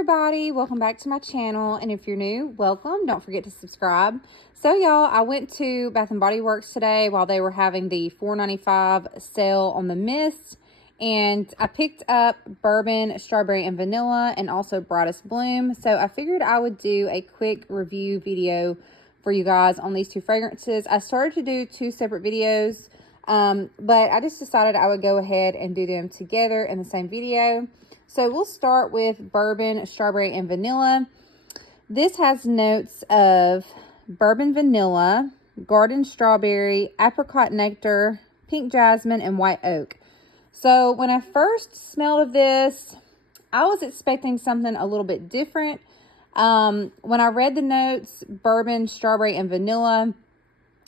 everybody, welcome back to my channel, and if you're new, welcome. Don't forget to subscribe. So y'all, I went to Bath and Body Works today while they were having the $4.95 sale on the mist, and I picked up Bourbon, Strawberry, and Vanilla, and also Brightest Bloom. So I figured I would do a quick review video for you guys on these two fragrances. I started to do two separate videos, but I just decided I would go ahead and do them together in the same video. So we'll start with Bourbon, Strawberry, and Vanilla. This has notes of Bourbon Vanilla, Garden Strawberry, Apricot Nectar, Pink Jasmine, and White Oak. So when I first smelled of this, I was expecting something a little bit different. When I read the notes, Bourbon, Strawberry, and Vanilla,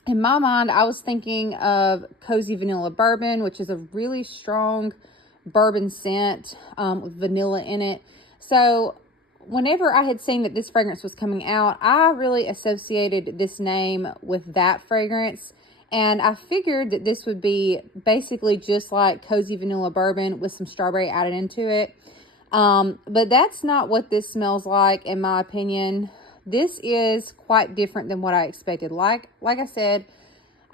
in my mind, I was thinking of Cozy Vanilla Bourbon, which is a really strong bourbon scent with vanilla in it. So whenever I had seen that this fragrance was coming out, I really associated this name with that fragrance, and I figured that this would be basically just like Cozy Vanilla Bourbon with some strawberry added into it. But that's not what this smells like, in my opinion. This is quite different than what I expected. Like I said,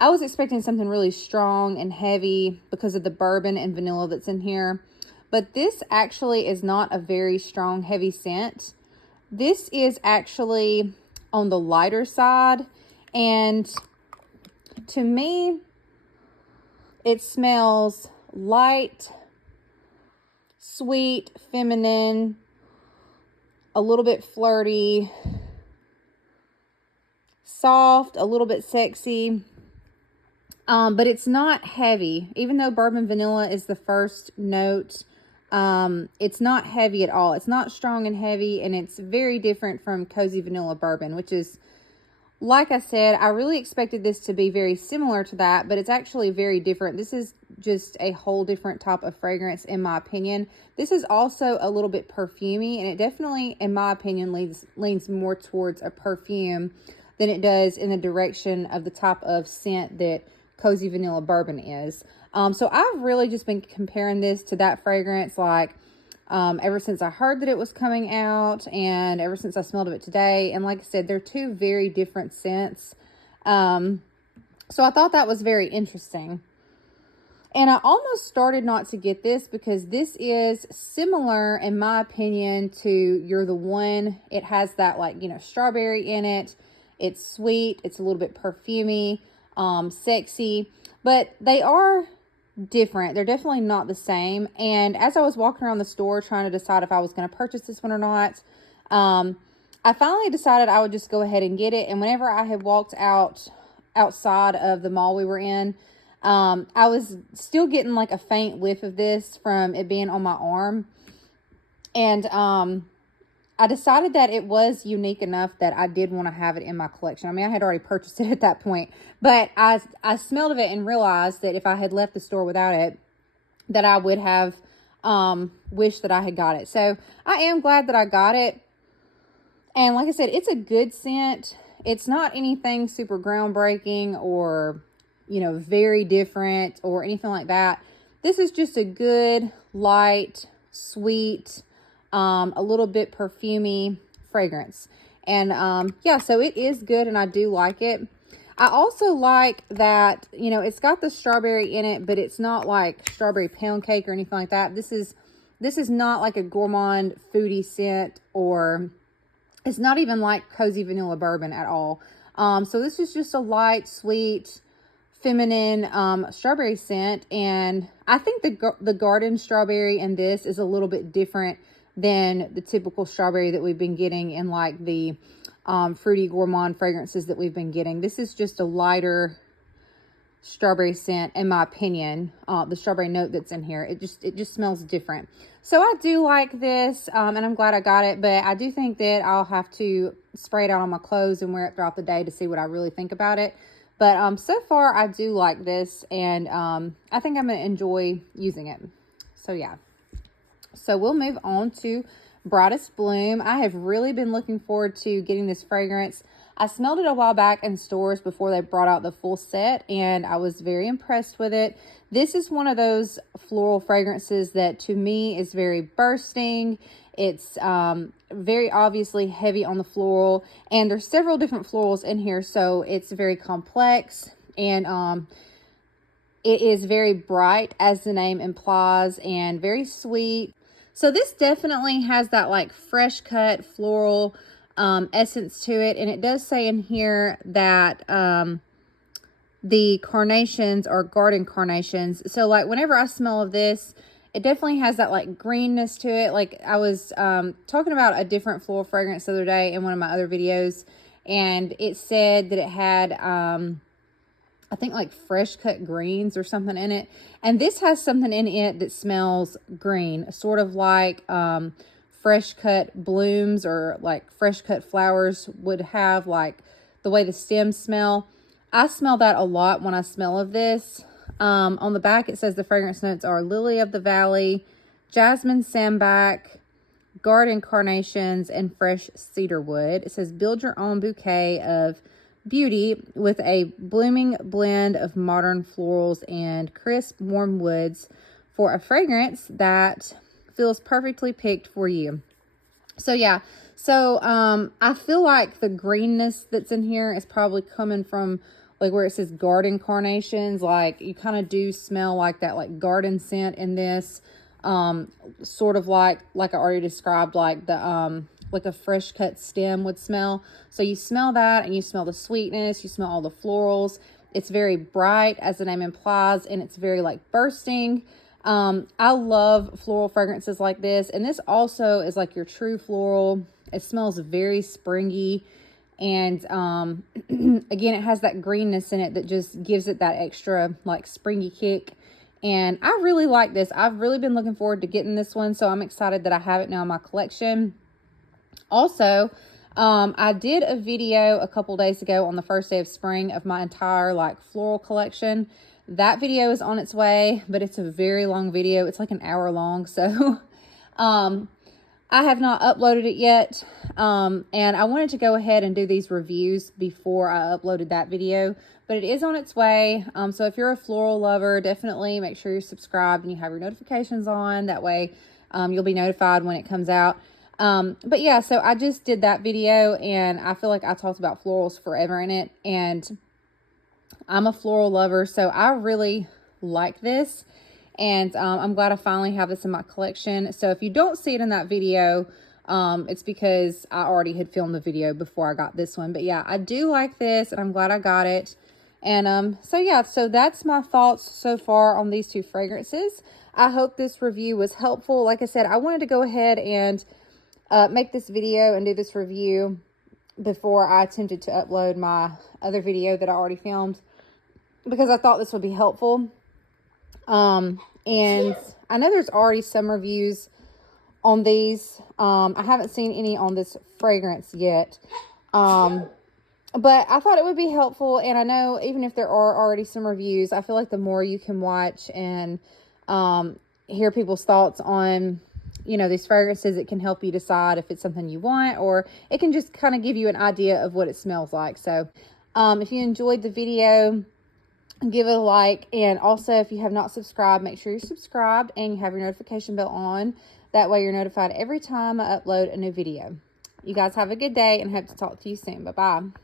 I was expecting something really strong and heavy because of the bourbon and vanilla that's in here. But this actually is not a very strong, heavy scent. This is actually on the lighter side. And to me, it smells light, sweet, feminine, a little bit flirty, soft, a little bit sexy. But it's not heavy. Even though Bourbon Vanilla is the first note, it's not heavy at all. It's not strong and heavy, and it's very different from Cozy Vanilla Bourbon, which is, like I said, I really expected this to be very similar to that, but it's actually very different. This is just a whole different type of fragrance, in my opinion. This is also a little bit perfumey, and it definitely, in my opinion, leans more towards a perfume than it does in the direction of the type of scent that Cozy Vanilla Bourbon is. So I've really just been comparing this to that fragrance, like ever since I heard that it was coming out, and ever since I smelled of it today. And like I said, they're two very different scents. So I thought that was very interesting. And I almost started not to get this because this is similar, in my opinion, to You're the One. It has that, like, strawberry in it. It's sweet. It's a little bit perfumey. Sexy, but they are different. They're definitely not the same. And as I was walking around the store trying to decide if I was going to purchase this one or not, I finally decided I would just go ahead and get it. And whenever I had walked outside of the mall we were in, I was still getting like a faint whiff of this from it being on my arm. And I decided that it was unique enough that I did want to have it in my collection. I mean, I had already purchased it at that point, but I smelled of it and realized that if I had left the store without it, that I would have wished that I had got it. So I am glad that I got it. And like I said, it's a good scent. It's not anything super groundbreaking or, very different or anything like that. This is just a good, light, sweet, a little bit perfumey fragrance. And yeah, so it is good, and I do like it. I also like that, it's got the strawberry in it, but it's not like strawberry pound cake or anything like that. This is not like a gourmand foodie scent, or it's not even like Cozy Vanilla Bourbon at all. So this is just a light, sweet, feminine strawberry scent. And I think the garden strawberry in this is a little bit different than the typical strawberry that we've been getting in like the fruity gourmand fragrances that we've been getting. This is just a lighter strawberry scent, in my opinion. The strawberry note that's in here, it just smells different. So I do like this, and I'm glad I got it, but I do think that I'll have to spray it out on my clothes and wear it throughout the day to see what I really think about it. But so far I do like this, and I think I'm going to enjoy using it. So yeah. So we'll move on to Brightest Bloom. I have really been looking forward to getting this fragrance. I smelled it a while back in stores before they brought out the full set, and I was very impressed with it. This is one of those floral fragrances that to me is very bursting. It's very obviously heavy on the floral, and there's several different florals in here, so it's very complex, and it is very bright, as the name implies, and very sweet. So this definitely has that like fresh cut floral essence to it. And it does say in here that the carnations are garden carnations. So like whenever I smell of this, it definitely has that like greenness to it. Like I was talking about a different floral fragrance the other day in one of my other videos, and it said that it had I think like fresh cut greens or something in it. And this has something in it that smells green, sort of like fresh cut blooms or like fresh cut flowers would have, like the way the stems smell. I smell that a lot when I smell of this. On the back, it says the fragrance notes are lily of the valley, jasmine sambac, garden carnations, and fresh cedar wood. It says build your own bouquet of beauty with a blooming blend of modern florals and crisp warm woods for a fragrance that feels perfectly picked for you. So yeah, so I feel like the greenness that's in here is probably coming from like where it says garden carnations. Like you kind of do smell like that like garden scent in this, sort of like I already described, like the like a fresh cut stem would smell. So you smell that, and you smell the sweetness, you smell all the florals. It's very bright, as the name implies, and it's very like bursting. I love floral fragrances like this, and this also is like your true floral. It smells very springy, and again, it has that greenness in it that just gives it that extra like springy kick. And I really like this. I've really been looking forward to getting this one, so I'm excited that I have it now in my collection. Also, I did a video a couple days ago on the first day of spring of my entire like floral collection. That video is on its way, but it's a very long video. It's like an hour long. So I have not uploaded it yet. And I wanted to go ahead and do these reviews before I uploaded that video, but it is on its way. So if you're a floral lover, definitely make sure you're subscribed and you have your notifications on. That way you'll be notified when it comes out. But yeah, so I just did that video, and I feel like I talked about florals forever in it, and I'm a floral lover, so I really like this, and I'm glad I finally have this in my collection. So if you don't see it in that video, it's because I already had filmed the video before I got this one. But yeah, I do like this, and I'm glad I got it. And so yeah, so that's my thoughts so far on these two fragrances. I hope this review was helpful. Like I said, I wanted to go ahead and make this video and do this review before I attempted to upload my other video that I already filmed, because I thought this would be helpful. And I know there's already some reviews on these. I haven't seen any on this fragrance yet. But I thought it would be helpful. And I know even if there are already some reviews, I feel like the more you can watch and hear people's thoughts on, you know, these fragrances, it can help you decide if it's something you want, or it can just kind of give you an idea of what it smells like. So if you enjoyed the video, give it a like. And also, if you have not subscribed, make sure you're subscribed and you have your notification bell on. That way you're notified every time I upload a new video. You guys have a good day, and hope to talk to you soon. Bye-bye.